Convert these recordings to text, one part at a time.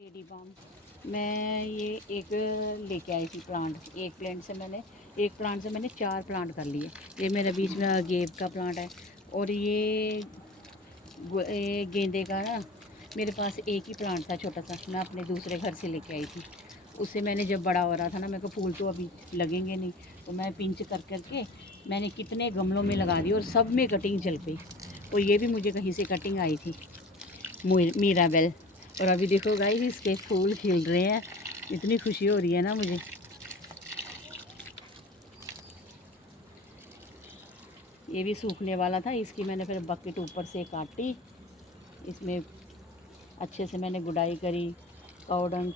Lady balm मैं ये एक लेके आई थी प्लांट। एक प्लांट से मैंने 4 प्लांट कर लिए। ये मेरे बीच में गेंद का प्लांट है और ये गेंदे का ना मेरे पास एक ही प्लांट था छोटा सा, मैं अपने दूसरे घर से लेके आई थी। उससे मैंने जब बड़ा हो रहा था ना, मेरे को फूल तो अभी लगेंगे नहीं, तो मैं पिंच कर करके मैंने कितने गमलों में लगा दिए और सब में कटिंग चल गई। और ये भी मुझे कहीं से कटिंग आई थी, मीराबेल। और अभी देखो गाइस, इसके फूल खिल रहे हैं, इतनी खुशी हो रही है ना मुझे। ये भी सूखने वाला था, इसकी मैंने फिर बकेट ऊपर से काटी, इसमें अच्छे से मैंने गुड़ाई करी, कावडंग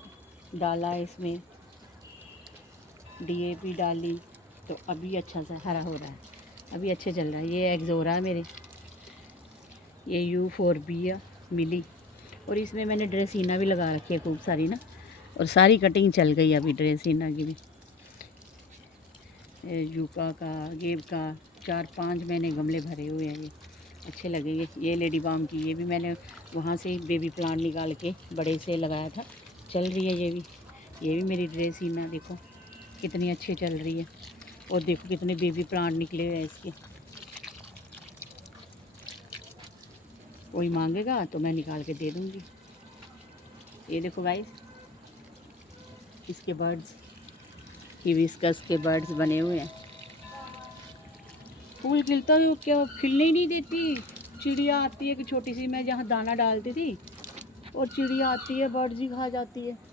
डाला, इसमें डीएपी डाली, तो अभी अच्छा सा हरा हो रहा है, अभी अच्छे चल रहा है। ये एक्जोरा है मेरे, ये यूफोर्बिया मिली, और इसमें मैंने ड्रेसीना भी लगा रखी है खूब सारी ना, और सारी कटिंग चल गई अभी ड्रेसीना की भी। यूका का, गेव का 4-5 मैंने गमले भरे हुए हैं, ये अच्छे लगेंगे। ये लेडी बाम की, ये भी मैंने वहाँ से बेबी प्लांट निकाल के बड़े से लगाया था, चल रही है ये भी मेरी ड्रेसीना देखो कितनी अच्छी चल रही है। और देखो कितने बेबी प्लांट निकले हुए हैं इसके, कोई मांगेगा तो मैं निकाल के दे दूँगी। ये देखो गाइस, इसके बर्ड्स, हिबिस्कस के बर्ड्स बने हुए हैं। फूल खिलता है, क्या खिलने ही नहीं देती। चिड़िया आती है कि छोटी सी, मैं जहाँ दाना डालती थी, और चिड़िया आती है, बर्ड्स ही खा जाती है।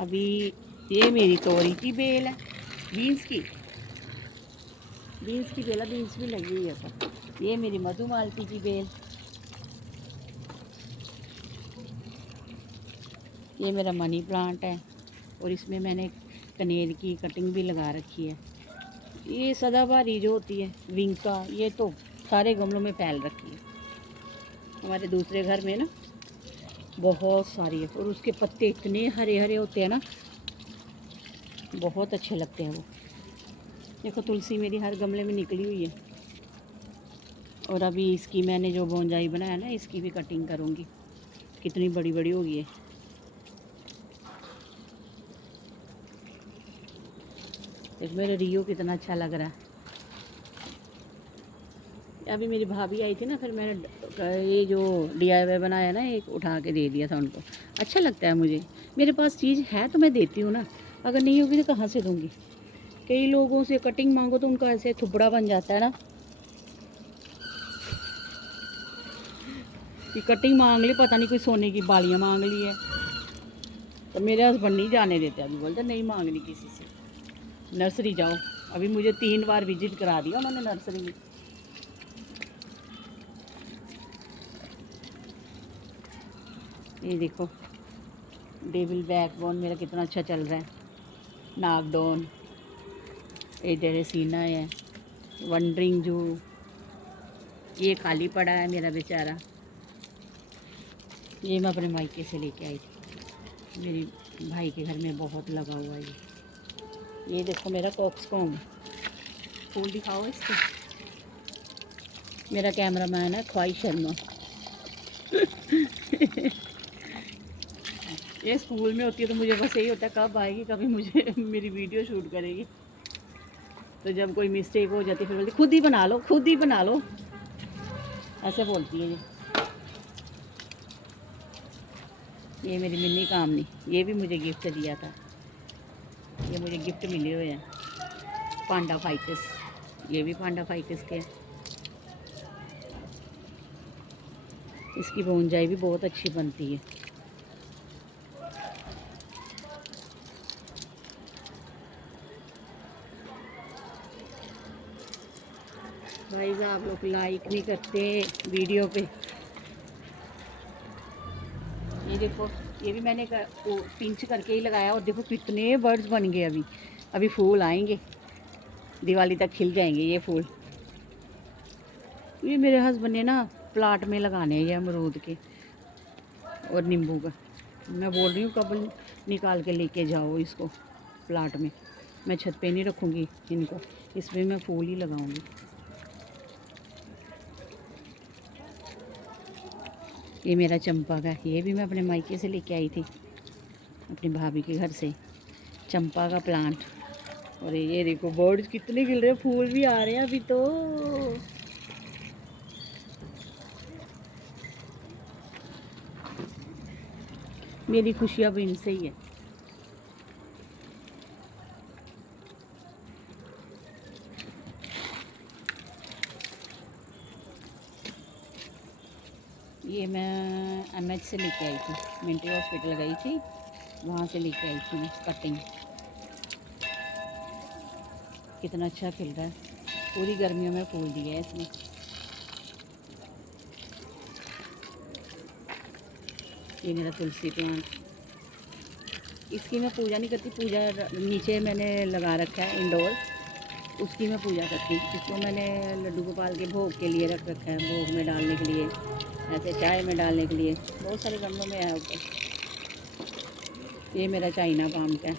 अभी ये मेरी तोरी की बेल है, बीन्स की बेल है, बीन्स भी लगी हुई है पर। ये मेरी मधुमालती की बेल, ये मेरा मनी प्लांट है, और इसमें मैंने कनेर की कटिंग भी लगा रखी है। ये सदाबहारी जो होती है विंका, ये तो सारे गमलों में फैल रखी है। हमारे दूसरे घर में ना बहुत सारी है, और उसके पत्ते इतने हरे हरे होते हैं ना, बहुत अच्छे लगते हैं वो। देखो तुलसी मेरी हर गमले में निकली हुई है। और अभी इसकी मैंने जो बोंजाई बनाया ना, इसकी भी कटिंग करूँगी, कितनी बड़ी बड़ी होगी है। देख मेरे रियो कितना अच्छा लग रहा है। अभी मेरी भाभी आई थी ना, फिर मैंने ये जो DIY बनाया ना, एक उठा के दे दिया था उनको। अच्छा लगता है मुझे, मेरे पास चीज़ है तो मैं देती हूँ ना, अगर नहीं होगी तो कहाँ से दूँगी। कई लोगों से कटिंग मांगो तो उनका ऐसे थुबड़ा बन जाता है ना, कि कटिंग मांग ली, पता नहीं कोई सोने की बालियाँ मांग ली है। तो मेरे हस्बैंड नहीं जाने देते, अभी बोलते नहीं मांगनी किसी से, नर्सरी जाओ। अभी मुझे 3 बार विजिट करा दिया उन्होंने नर्सरी में। ये देखो डेविल बैकबोन मेरा कितना अच्छा चल रहा है, नागडोन, ये ड्रेसीना है, वंडरिंग जू, ये खाली पड़ा है मेरा बेचारा, ये मैं अपने मायके से लेके आई थी, मेरी भाई के घर में बहुत लगा हुआ है ये देखो मेरा कॉक्सकॉम, फूल दिखाओ इसको। मेरा कैमरामैन है ख्वाहिश शर्मा। ये स्कूल में होती है तो मुझे बस यही होता है कब आएगी, कभी मुझे मेरी वीडियो शूट करेगी। तो जब कोई मिस्टेक हो जाती है फिर बोलती खुद ही बना लो, खुद ही बना लो, ऐसे बोलती है ये मेरी मिनी कामनी, ये भी मुझे गिफ्ट दिया था, ये मुझे गिफ्ट मिले हुए हैं पांडा फाइटिस, ये भी पांडा फाइटिस के। इसकी बोंजाई भी बहुत अच्छी बनती है। भाई साहब लोग लाइक नहीं करते वीडियो पे। ये देखो, ये भी मैंने पिंच करके ही लगाया, और देखो कितने बर्ड्स बन गए। अभी अभी फूल आएंगे, दिवाली तक खिल जाएंगे ये फूल। ये मेरे हस्बैंड ने ना प्लाट में लगाने हैं ये अमरूद के और नींबू का। मैं बोल रही हूँ कब निकाल के लेके जाओ इसको प्लाट में। मैं छत पे नहीं रखूँगी इनको, इसमें मैं फूल ही लगाऊँगी। ये मेरा चंपा का, ये भी मैं अपने मायके से लेके आई थी, अपनी भाभी के घर से, चंपा का प्लांट। और ये देखो बर्ड्स कितने खिल रहे हैं, फूल भी आ रहे हैं अभी तो। मेरी खुशियाँ भी इनसे ही है। ये मैं एमएच से लेके आई थी, मिंटी हॉस्पिटल गई थी, वहाँ से लेके आई थी मैं कटिंग। कितना अच्छा खिल रहा है, पूरी गर्मियों में फूल दिया है इसमें। ये मेरा तुलसी प्लांट, इसकी मैं पूजा नहीं करती, पूजा नीचे मैंने लगा रखा है इंडोर, उसकी मैं पूजा करती हूँ। इसको मैंने लड्डू गोपाल के भोग के लिए रख रखा है, भोग में डालने के लिए, ऐसे चाय में डालने के लिए, बहुत सारे गमलों में है ऊपर। ये मेरा चाइना पाम का है।